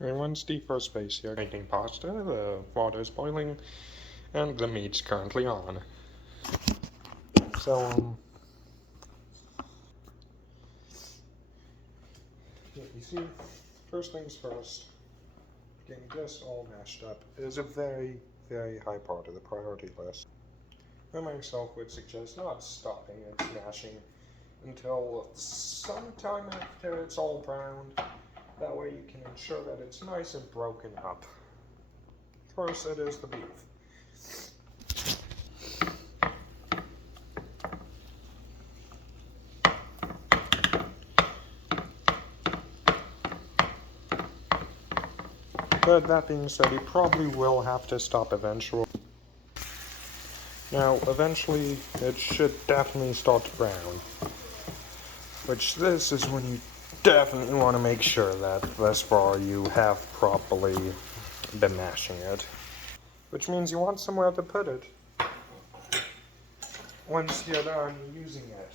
And once the first base here making pasta, the water is boiling, and the meat's currently on. So, yeah, you see, first things first, getting this all mashed up is a very, very high part of the priority list. I myself would suggest not stopping and smashing until sometime after it's all browned. That way you can ensure that it's nice and broken up. First, it is the beef. But that being said, you probably will have to stop eventually. Now, eventually, it should definitely start to brown. Which this is when you definitely want to make sure that thus far you have properly been mashing it. Which means you want somewhere to put it once you're done using it.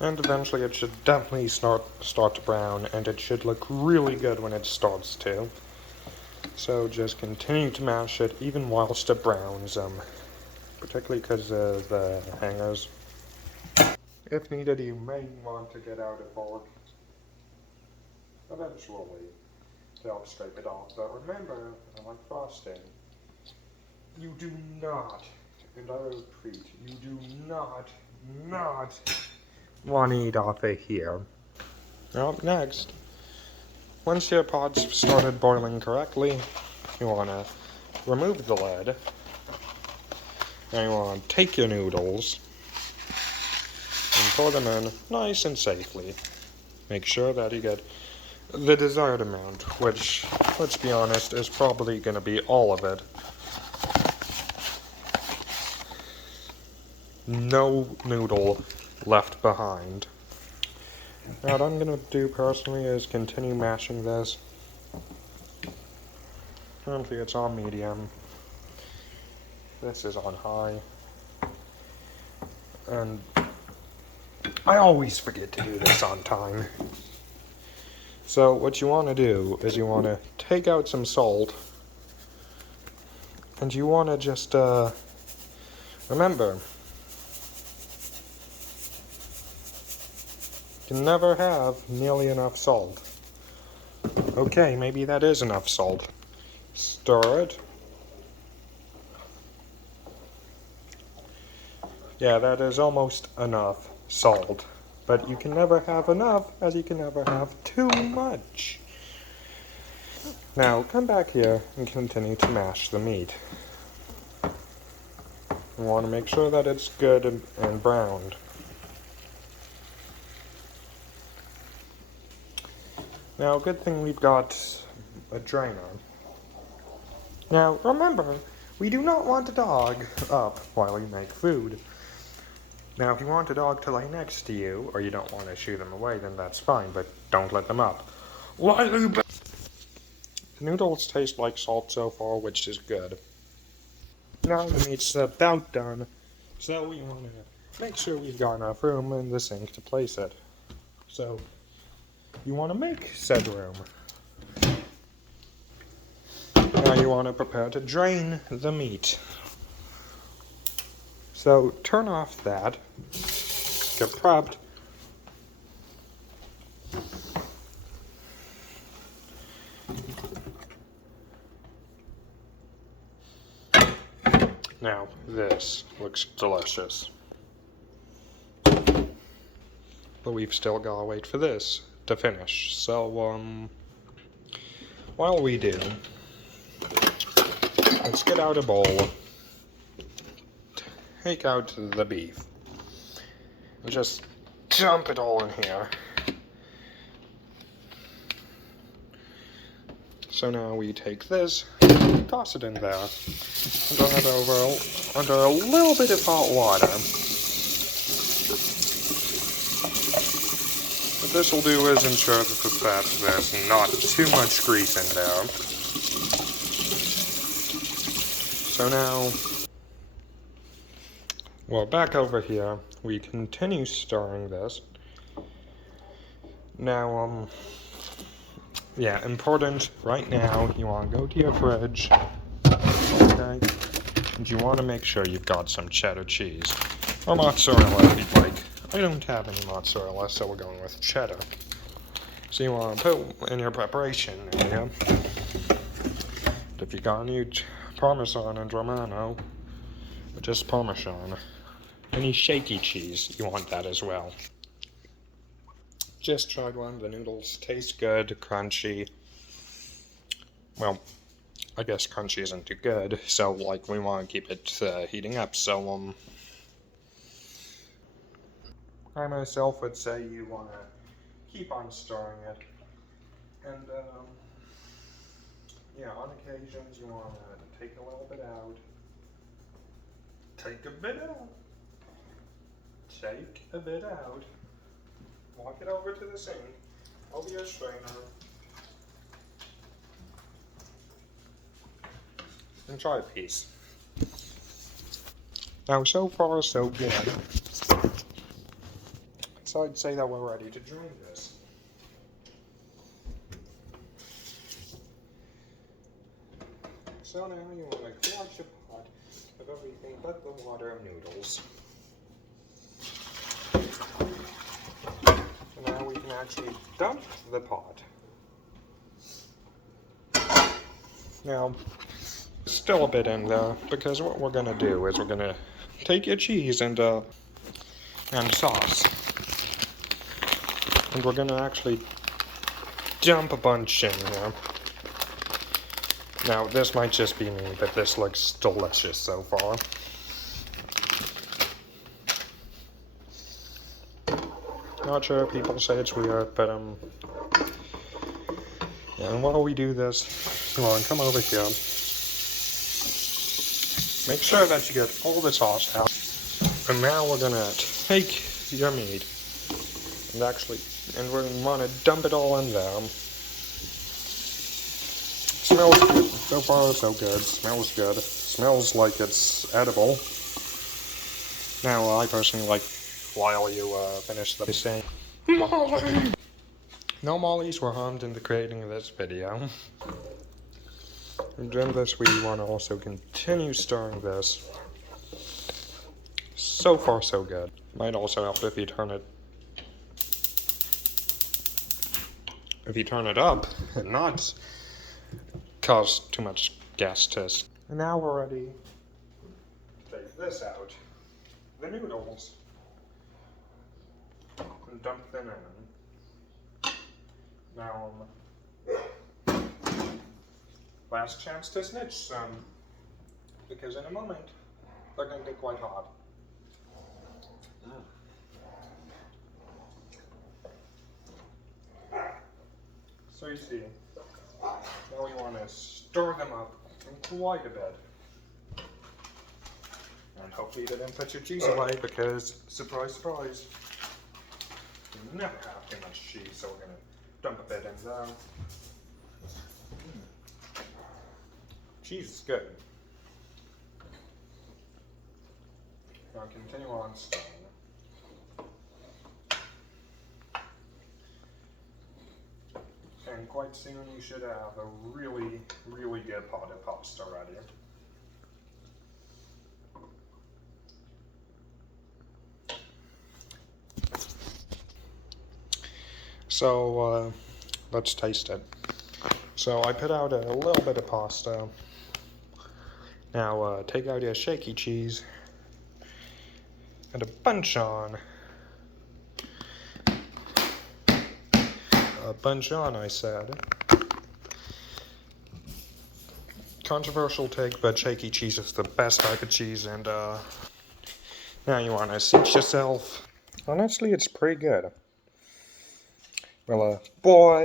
And eventually it should definitely start to brown, and it should look really good when it starts to. So just continue to mash it even whilst it browns, particularly because of the hangers. If needed, you may want to get out a fork eventually to help scrape it off. But remember, unlike frosting, you do not, and I repeat, you do not want to eat off it here. Now up next, once your pot's started boiling correctly, you want to remove the lid, and you want to take your noodles and pour them in nice and safely. Make sure that you get the desired amount, which, let's be honest, is probably going to be all of it. No noodle left behind. Now what I'm going to do personally is continue mashing this. Currently it's on medium. This is on high. And I always forget to do this on time. So what you want to do is you want to take out some salt. And you want to just, remember, you can never have nearly enough salt. Okay, maybe that is enough salt. Stir it. Yeah, that is almost enough salt. But you can never have enough, as you can never have too much. Now, come back here and continue to mash the meat. You want to make sure that it's good and browned. Now, good thing we've got a drainer. Now, remember, we do not want a dog up while we make food. Now, if you want a dog to lay next to you, or you don't want to shoo them away, then that's fine, but don't let them up. The noodles taste like salt so far, which is good. Now the meat's about done, so we want to make sure we've got enough room in the sink to place it. So, you want to make said room. Now you want to prepare to drain the meat. So turn off that, get prepped, now this looks delicious. But we've still got to wait for this to finish. So, while we do, let's get out a bowl, take out the beef, and just dump it all in here. So now we take this, toss it in there, and run it over under a little bit of hot water. What this will do is ensure that there's not too much grease in there. So now, well, back over here, we continue stirring this. Now, yeah, important right now, you want to go to your fridge, okay, and you want to make sure you've got some cheddar cheese, or mozzarella if you'd like. I don't have any mozzarella, so we're going with cheddar. So you want to put in your preparation area, if you got any Parmesan and Romano, or just Parmesan, any shaky cheese, you want that as well. Just tried one. The noodles taste good, crunchy. Well, I guess crunchy isn't too good, so like we want to keep it heating up. So I myself would say you want to keep on stirring it, and yeah, on occasions you want to take a little bit out. Take a bit out. Take a bit out. Walk it over to the sink. Over your strainer. And try a piece. Now, so far, so good. So I'd say that we're ready to drain this. So now you want to wash a pot of everything but the water and noodles. And now we can actually dump the pot. Now, still a bit in there, because what we're going to do is we're going to take your cheese and sauce. And we're going to actually dump a bunch in here. Now, this might just be me, but this looks delicious so far. Not sure, people say it's weird, but yeah, and while we do this, come on, come over here. Make sure that you get all the sauce out. And now we're gonna take your meat and we're gonna wanna dump it all in there. Smells good. So far, so good. Smells good. Smells like it's edible. Now, I personally like, while you finish the saying, Molly! No Mollys were harmed in the creating of this video. And in this, we want to also continue stirring this. So far, so good. Might also help if you turn it up and not cause too much gas test. And now we're ready to take this out. The noodles. And dump them in. Now, last chance to snitch some, because in a moment, they're going to get quite hot. So you see, now we want to stir them up quite a bit. And hopefully you didn't put your cheese away, because, surprise, surprise, you never have too much cheese, so we're going to dump a bit in there. Cheese is good. Now continue on stirring. And quite soon you should have a really, really good pot of pasta ready. So, let's taste it. So I put out a little bit of pasta. Now take out your shaky cheese and a bunch-on. A bunch-on, I said. Controversial take, but shaky cheese is the best type of cheese, and now you want to seat yourself. Honestly, it's pretty good. Well, boy.